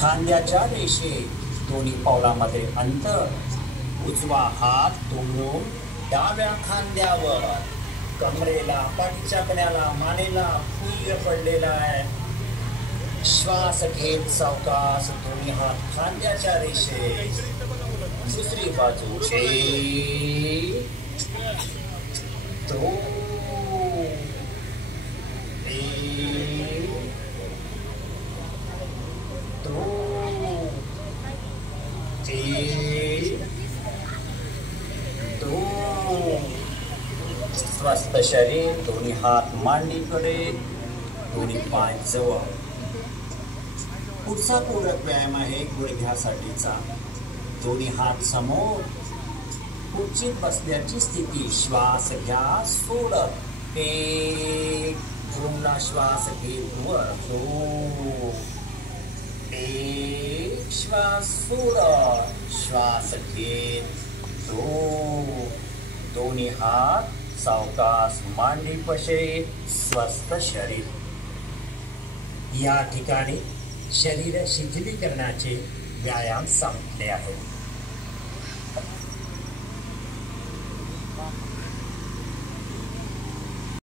खांद्याच्या रेषेत दोन्ही पावलामध्ये अंतर. उजवा हात दुमडून डाव्या खांद्यावर, कमरेला, पाठीच्या कण्याला, मानेला फुल पडलेला आहे. श्वास घेत सावकाश दोन्ही हात खांद्याच्या रेषेत. दुसरी बाजूचे 2 1 2 1 2. स्वस्थ शरीर, दोन्ही हात मांडीकडे, दोन्ही पाय जवळ. पुढचा पूरक व्यायाम आहे गुडघ्यासाठीचा. दोन्ही हात समोर, खुर्चीत बसण्याची स्थिती. श्वास घ्या, सोडत. 1. पुन्हा श्वास घेत वर. 2 1. श्वास सोडत. श्वास घेत 2. दोन्ही हात सावकाश मांडीपाशी. स्वस्थ शरीर. या ठिकाणी शरीर शिथिलीकरणाचे व्यायाम संपले आहेत.